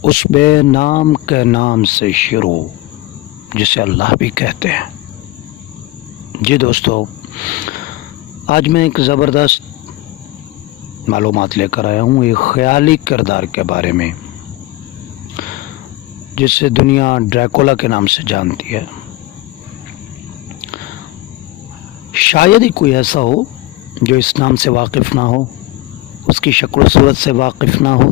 اس بے نام کے نام سے شروع جسے اللہ بھی کہتے ہیں۔ جی دوستو، آج میں ایک زبردست معلومات لے کر آیا ہوں ایک خیالی کردار کے بارے میں، جسے دنیا ڈریکولا کے نام سے جانتی ہے۔ شاید ہی کوئی ایسا ہو جو اس نام سے واقف نہ ہو، اس کی شکل و صورت سے واقف نہ ہو۔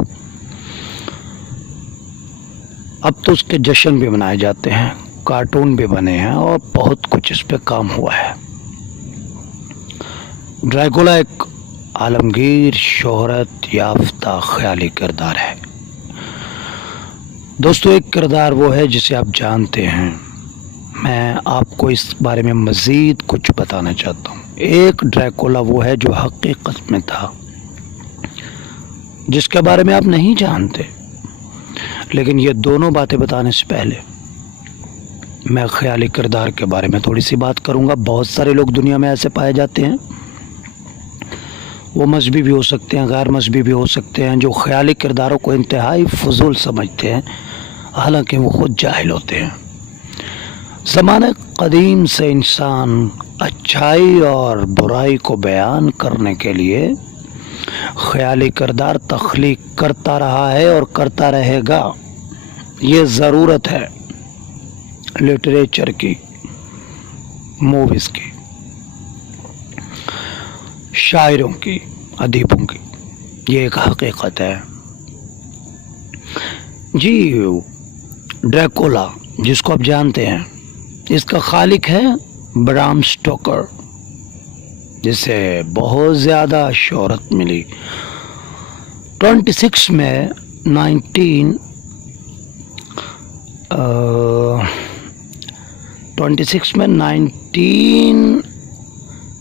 اب تو اس کے جشن بھی منائے جاتے ہیں، کارٹون بھی بنے ہیں اور بہت کچھ اس پہ کام ہوا ہے۔ ڈریکولا ایک عالمگیر شہرت یافتہ خیالی کردار ہے۔ دوستو، ایک کردار وہ ہے جسے آپ جانتے ہیں۔ میں آپ کو اس بارے میں مزید کچھ بتانا چاہتا ہوں۔ ایک ڈریکولا وہ ہے جو حقیقت میں تھا، جس کے بارے میں آپ نہیں جانتے۔ لیکن یہ دونوں باتیں بتانے سے پہلے میں خیالی کردار کے بارے میں تھوڑی سی بات کروں گا۔ بہت سارے لوگ دنیا میں ایسے پائے جاتے ہیں، وہ مذہبی بھی ہو سکتے ہیں، غیر مذہبی بھی ہو سکتے ہیں، جو خیالی کرداروں کو انتہائی فضول سمجھتے ہیں، حالانکہ وہ خود جاہل ہوتے ہیں۔ زمانہ قدیم سے انسان اچھائی اور برائی کو بیان کرنے کے لیے خیالی کردار تخلیق کرتا رہا ہے اور کرتا رہے گا۔ یہ ضرورت ہے لٹریچر کی، موویز کی، شاعروں کی، ادیبوں کی۔ یہ ایک حقیقت ہے۔ جی، ڈریکولا جس کو آپ جانتے ہیں، اس کا خالق ہے برام سٹوکر، جسے بہت زیادہ شہرت ملی۔ 26 میں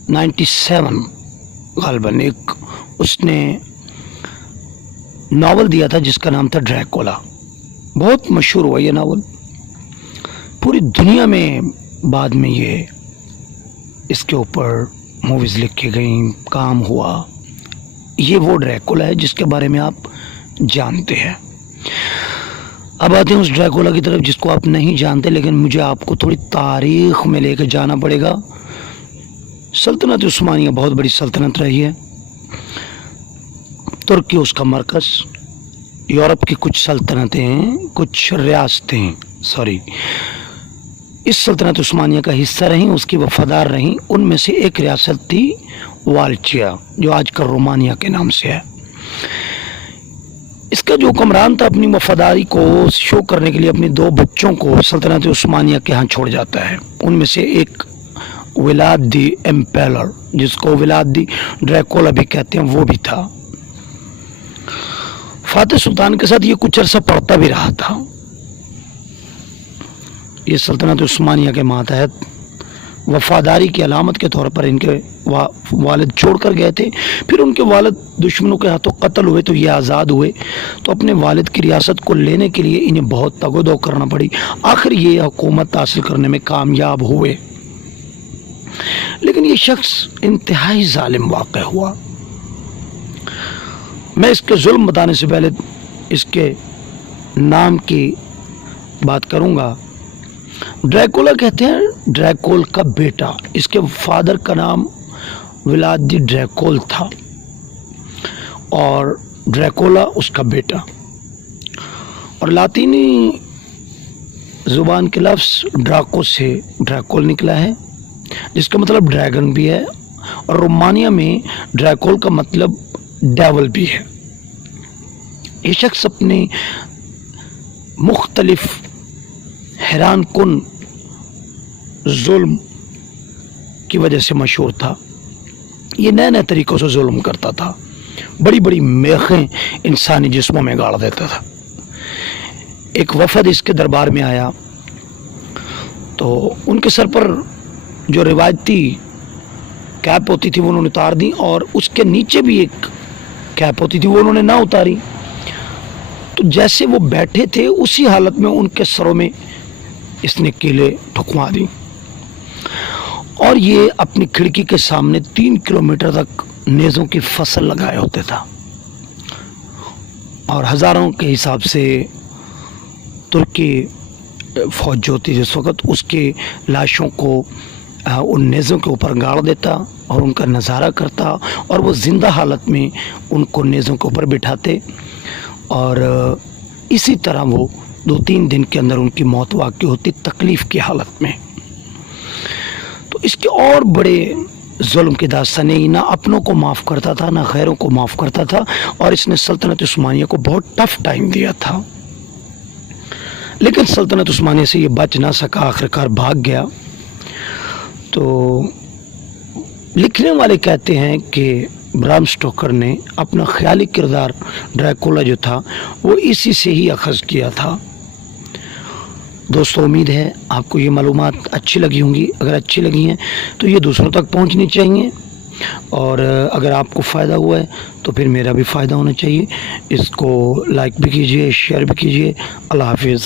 1997 غالباً ایک اس نے ناول دیا تھا جس کا نام تھا ڈریکولا۔ بہت مشہور ہوا یہ ناول، پوری دنیا میں بعد میں یہ اس کے اوپر موویز لکھی گئیں، کام ہوا۔ یہ وہ ڈریکولا ہے جس کے بارے میں آپ جانتے ہیں۔ اب آتے ہیں اس ڈریکولا کی طرف جس کو آپ نہیں جانتے، لیکن مجھے آپ کو تھوڑی تاریخ میں لے کے جانا پڑے گا۔ سلطنت عثمانیہ بہت بڑی سلطنت رہی ہے۔ ترکی اس کا مرکز، یورپ کی کچھ سلطنتیں، کچھ ریاستیں اس سلطنت عثمانیہ کا حصہ رہیں، اس کی وفادار رہیں۔ ان میں سے ایک ریاست تھی والچیا، جو آج کل رومانیہ کے نام سے ہے۔ اس کا جو حکمران تھا اپنی وفاداری کو شو کرنے کے لیے اپنے 2 بچوں کو سلطنت عثمانیہ کے ہاں چھوڑ جاتا ہے۔ ان میں سے ایک ولاد دی امپیرر، جس کو ولاد دی ڈریکولا بھی کہتے ہیں، وہ بھی تھا۔ فاتح سلطان کے ساتھ یہ کچھ عرصہ پڑھتا بھی رہا تھا۔ یہ سلطنت عثمانیہ کے ماتحت وفاداری کی علامت کے طور پر ان کے والد چھوڑ کر گئے تھے۔ پھر ان کے والد دشمنوں کے ہاتھوں قتل ہوئے تو یہ آزاد ہوئے، تو اپنے والد کی ریاست کو لینے کے لیے انہیں بہت تگ و دو کرنا پڑی۔ آخر یہ حکومت حاصل کرنے میں کامیاب ہوئے، لیکن یہ شخص انتہائی ظالم واقع ہوا۔ میں اس کے ظلم بتانے سے پہلے اس کے نام کی بات کروں گا۔ ڈریکولا کہتے ہیں ڈریکول کا بیٹا۔ اس کے فادر کا نام ولاد دی ڈریکول تھا اور ڈریکولا اس کا بیٹا۔ اور لاطینی زبان کے لفظ ڈراکو سے ڈریکول نکلا ہے، جس کا مطلب ڈریگن بھی ہے، اور رومانیہ میں ڈریکول کا مطلب ڈیول بھی ہے۔ یہ شخص اپنے مختلف حیران کن ظلم کی وجہ سے مشہور تھا۔ یہ نئے نئے طریقوں سے ظلم کرتا تھا، بڑی بڑی میخیں انسانی جسموں میں گاڑ دیتا تھا۔ ایک وفد اس کے دربار میں آیا تو ان کے سر پر جو روایتی کیپ ہوتی تھی وہ انہوں نے اتار دی، اور اس کے نیچے بھی ایک کیپ ہوتی تھی وہ انہوں نے نہ اتاری۔ تو جیسے وہ بیٹھے تھے اسی حالت میں ان کے سروں میں اس نے کیلیں ٹھکوا دی، اور یہ اپنی کھڑکی کے سامنے 3 کلومیٹر تک نیزوں کی فصل لگائے ہوتے تھا، اور ہزاروں کے حساب سے ترکی فوج جو تھی جس وقت اس کے لاشوں کو ان نیزوں کے اوپر گاڑ دیتا اور ان کا نظارہ کرتا، اور وہ زندہ حالت میں ان کو نیزوں کے اوپر بٹھاتے، اور اسی طرح وہ 2-3 دن کے اندر ان کی موت واقع ہوتی تکلیف کی حالت میں۔ تو اس کے اور بڑے ظلم کی داستان نہیں، نہ اپنوں کو معاف کرتا تھا نہ غیروں کو معاف کرتا تھا، اور اس نے سلطنت عثمانیہ کو بہت ٹف ٹائم دیا تھا، لیکن سلطنت عثمانیہ سے یہ بچ نہ سکا، آخرکار بھاگ گیا۔ تو لکھنے والے کہتے ہیں کہ برام سٹوکر نے اپنا خیالی کردار ڈریکولا جو تھا وہ اسی سے ہی اخذ کیا تھا۔ دوستو، امید ہے آپ کو یہ معلومات اچھی لگی ہوں گی۔ اگر اچھی لگی ہیں تو یہ دوسروں تک پہنچنی چاہیے، اور اگر آپ کو فائدہ ہوا ہے تو پھر میرا بھی فائدہ ہونا چاہیے۔ اس کو لائک بھی کیجئے، شیئر بھی کیجئے۔ اللہ حافظ۔